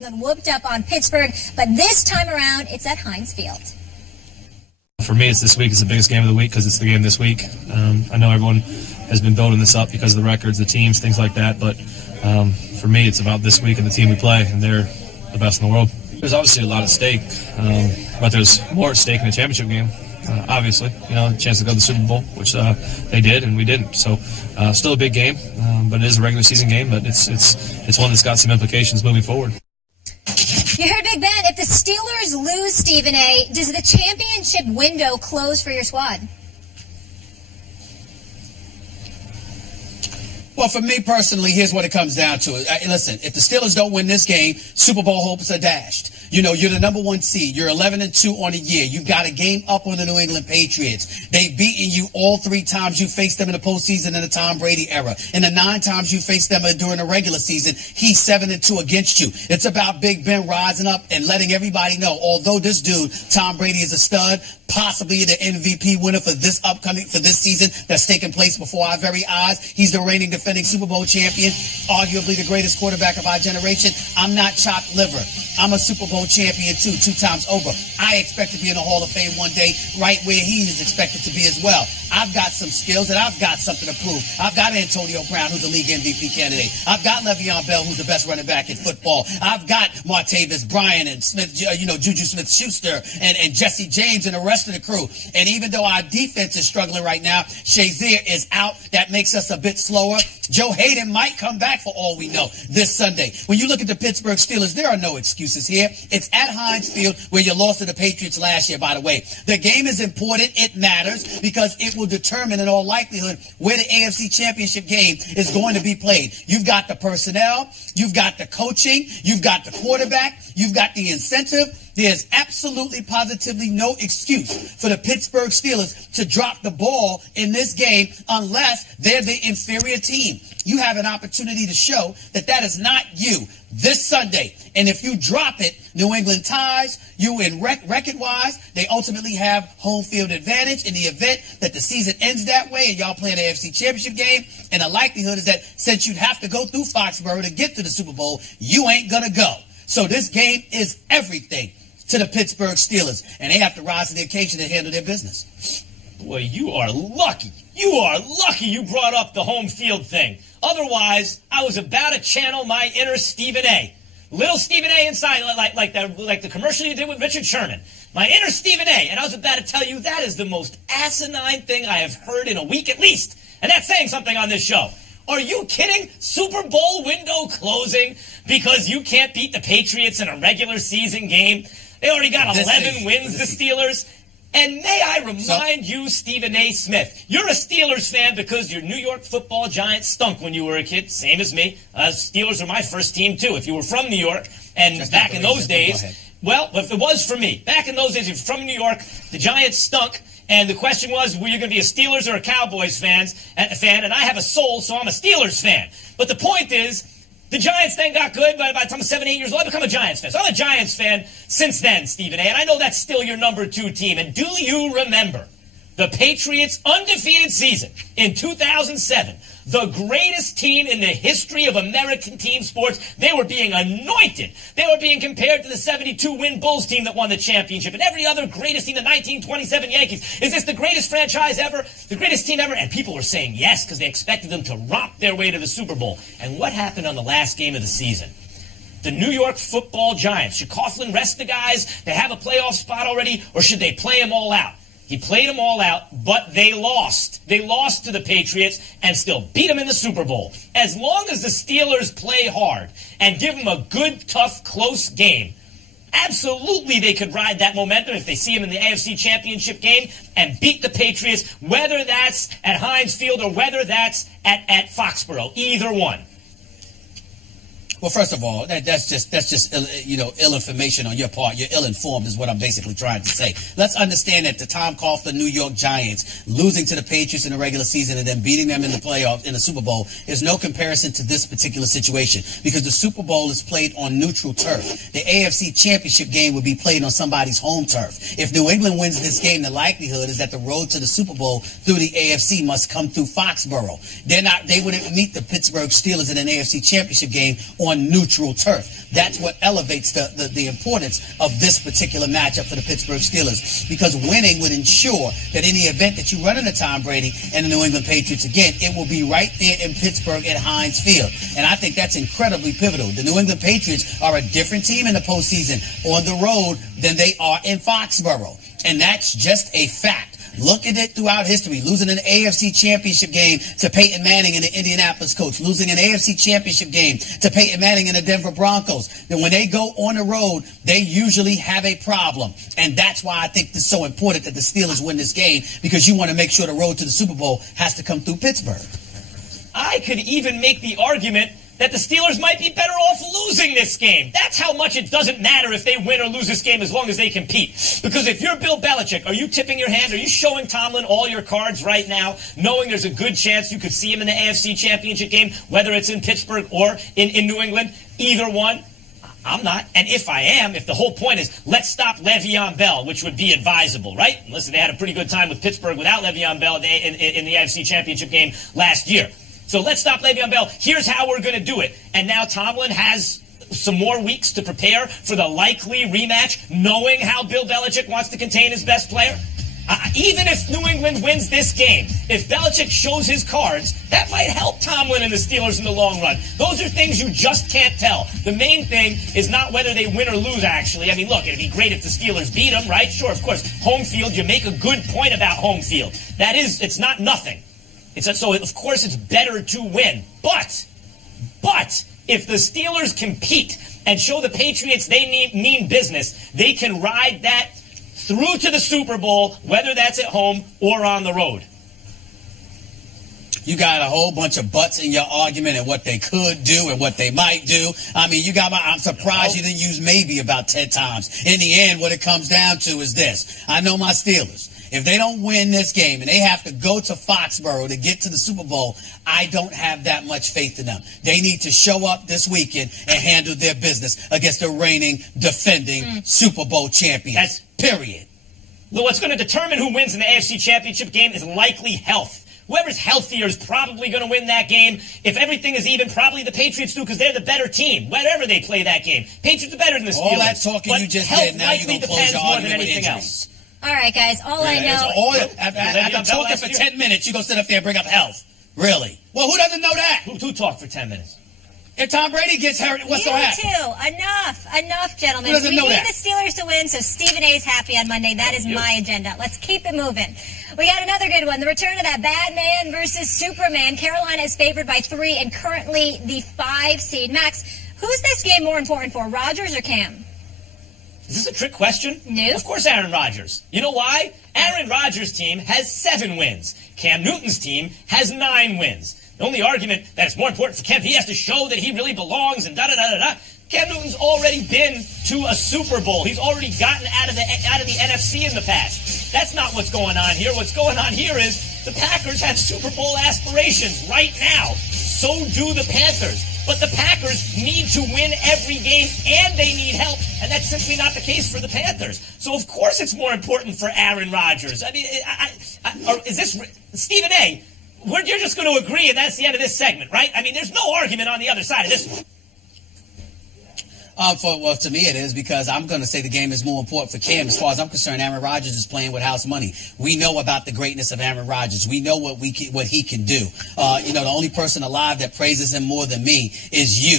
Whooped up on Pittsburgh, but this time around, it's at Heinz Field. For me, it's this week. It's the biggest game of the week because it's the game this week. I know everyone has been building this up because of the records, the teams, things like that, but for me, it's about this week and the team we play, and they're the best in the world. There's obviously a lot at stake, but there's more at stake in a championship game. Obviously, a chance to go to the Super Bowl, which they did and we didn't. So, still a big game, but it is a regular season game. But it's one that's got some implications moving forward. You heard Big Ben. If the Steelers lose, Stephen A., does the championship window close for your squad? Well, for me personally, here's what it comes down to. Listen, if the Steelers don't win this game, Super Bowl hopes are dashed. You're the number one seed. You're 11-2 on the year. You've got a game up on the New England Patriots. They've beaten you all 3 times you faced them in the postseason in the Tom Brady era. In the 9 times you faced them during the regular season, he's 7-2 against you. It's about Big Ben rising up and letting everybody know, although this dude, Tom Brady, is a stud, possibly the MVP winner for this season that's taking place before our very eyes. He's the reigning defending Super Bowl champion, arguably the greatest quarterback of our generation. I'm not chopped liver. I'm a Super Bowl champion too, 2 times over. I expect to be in the Hall of Fame one day, right where he is expected to be as well. I've got some skills and I've got something to prove. I've got Antonio Brown, who's a league MVP candidate. I've got Le'Veon Bell, who's the best running back in football. I've got Martavis Bryant and Smith, Juju Smith-Schuster and Jesse James and the rest of the crew. And even though our defense is struggling right now, Shazier is out. That makes us a bit slower. Joe Hayden might come back for all we know this Sunday. When you look at the Pittsburgh Steelers, there are no excuses here. It's at Heinz Field where you lost to the Patriots last year, by the way. The game is important. It matters because it will determine in all likelihood where the AFC Championship game is going to be played. You've got the personnel. You've got the coaching. You've got the quarterback. You've got the incentive. There's absolutely positively no excuse for the Pittsburgh Steelers to drop the ball in this game unless they're the inferior team. You have an opportunity to show that that is not you this Sunday. And if you drop it, New England ties, you in record-wise, they ultimately have home field advantage in the event that the season ends that way and y'all play an AFC Championship game. And the likelihood is that since you'd have to go through Foxborough to get to the Super Bowl, you ain't going to go. So this game is everything to the Pittsburgh Steelers, and they have to rise to the occasion to handle their business. Boy, you are lucky. You are lucky you brought up the home field thing. Otherwise, I was about to channel my inner Stephen A. Little Stephen A. inside, like the commercial you did with Richard Sherman. My inner Stephen A. And I was about to tell you that is the most asinine thing I have heard in a week at least. And that's saying something on this show. Are you kidding? Super Bowl window closing because you can't beat the Patriots in a regular season game? They already got 11 wins, the Steelers. And may I remind you, Stephen A. Smith, you're a Steelers fan because your New York Football Giants stunk when you were a kid, same as me. Steelers are my first team, too. If you were from New York, and just back in those days, well, if it was for me, back in those days, if you're from New York, the Giants stunk. And the question was, were you going to be a Steelers or a Cowboys fan? And I have a soul, so I'm a Steelers fan. But the point is, the Giants then got good. By the time I'm 7, 8 years old, I become a Giants fan. So I'm a Giants fan since then, Stephen A. And I know that's still your number 2 team. And do you remember the Patriots' undefeated season in 2007? The greatest team in the history of American team sports. They were being anointed. They were being compared to the 72-win Bulls team that won the championship and every other greatest team, the 1927 Yankees. Is this the greatest franchise ever? The greatest team ever? And people were saying yes because they expected them to romp their way to the Super Bowl. And what happened on the last game of the season? The New York Football Giants. Should Coughlin rest the guys? They have a playoff spot already? Or should they play them all out? He played them all out, but they lost. They lost to the Patriots and still beat them in the Super Bowl. As long as the Steelers play hard and give them a good, tough, close game, absolutely they could ride that momentum if they see them in the AFC Championship game and beat the Patriots, whether that's at Heinz Field or whether that's at Foxborough, either one. Well, first of all, that's just ill information on your part. You're ill-informed is what I'm basically trying to say. Let's understand that the Tom Coughlin New York Giants losing to the Patriots in the regular season and then beating them in the playoffs in the Super Bowl is no comparison to this particular situation because the Super Bowl is played on neutral turf. The AFC Championship game would be played on somebody's home turf. If New England wins this game, the likelihood is that the road to the Super Bowl through the AFC must come through Foxborough. They wouldn't meet the Pittsburgh Steelers in an AFC Championship game on on neutral turf. That's what elevates the importance of this particular matchup for the Pittsburgh Steelers, because winning would ensure that any event that you run into Tom Brady and the New England Patriots again, it will be right there in Pittsburgh at Heinz Field. And I think that's incredibly pivotal. The New England Patriots are a different team in the postseason on the road than they are in Foxborough. And that's just a fact. Look at it throughout history. Losing an AFC championship game to Peyton Manning and the Indianapolis Colts. Losing an AFC championship game to Peyton Manning and the Denver Broncos. And when they go on the road, they usually have a problem. And that's why I think it's so important that the Steelers win this game, because you want to make sure the road to the Super Bowl has to come through Pittsburgh. I could even make the argument that the Steelers might be better off losing this game. That's how much it doesn't matter if they win or lose this game as long as they compete. Because if you're Bill Belichick, are you tipping your hand? Are you showing Tomlin all your cards right now, knowing there's a good chance you could see him in the AFC Championship game, whether it's in Pittsburgh or in New England? Either one. I'm not. And if I am, if the whole point is let's stop Le'Veon Bell, which would be advisable, right? Listen, they had a pretty good time with Pittsburgh without Le'Veon Bell in the AFC Championship game last year. So let's stop Le'Veon Bell. Here's how we're going to do it. And now Tomlin has some more weeks to prepare for the likely rematch, knowing how Bill Belichick wants to contain his best player. Even if New England wins this game, if Belichick shows his cards, that might help Tomlin and the Steelers in the long run. Those are things you just can't tell. The main thing is not whether they win or lose, actually. I mean, look, it'd be great if the Steelers beat them, right? Sure, of course. Home field, you make a good point about home field. That is, it's not nothing. So, of course, it's better to win. But if the Steelers compete and show the Patriots they mean business, they can ride that through to the Super Bowl, whether that's at home or on the road. You got a whole bunch of butts in your argument and what they could do and what they might do. I mean, I'm surprised you didn't use maybe about 10 times. In the end, what it comes down to is this. I know my Steelers. If they don't win this game and they have to go to Foxborough to get to the Super Bowl, I don't have that much faith in them. They need to show up this weekend and handle their business against the reigning, defending Super Bowl champions. Period. Well, what's going to determine who wins in the AFC Championship game is likely health. Whoever's healthier is probably going to win that game. If everything is even, probably the Patriots do, because they're the better team, wherever they play that game. Patriots are better than the Steelers. All that talking but you just health did, now you're going to close your argument with injuries. Else. All right, guys, I know. After talking for 10 minutes, you're going to sit up there and bring up health. Really? Well, who doesn't know that? Who talked for 10 minutes? If Tom Brady gets hurt, what's going to happen? Enough, gentlemen. Who doesn't We know need that? the Steelers to win, so Stephen A. is happy on Monday. That is my agenda. Let's keep it moving. We got another good one. The return of that Batman versus Superman. Carolina is favored by 3 and currently the 5 seed. Max, who's this game more important for, Rodgers or Cam? Is this a trick question? No. Of course Aaron Rodgers. You know why? Aaron Rodgers' team has 7 wins. Cam Newton's team has 9 wins. The only argument that it's more important for Cam, he has to show that he really belongs and da-da-da-da-da. Cam Newton's already been to a Super Bowl. He's already gotten out of the NFC in the past. That's not what's going on here. What's going on here is the Packers have Super Bowl aspirations right now. So do the Panthers. But the Packers need to win every game, and they need help, and that's simply not the case for the Panthers. So, of course, it's more important for Aaron Rodgers. I mean, or is this Stephen A.? You're just going to agree, and that's the end of this segment, right? I mean, there's no argument on the other side of this one. Well, to me it is, because I'm going to say the game is more important for Cam. As far as I'm concerned, Aaron Rodgers is playing with house money. We know about the greatness of Aaron Rodgers. We know what he can do. The only person alive that praises him more than me is you.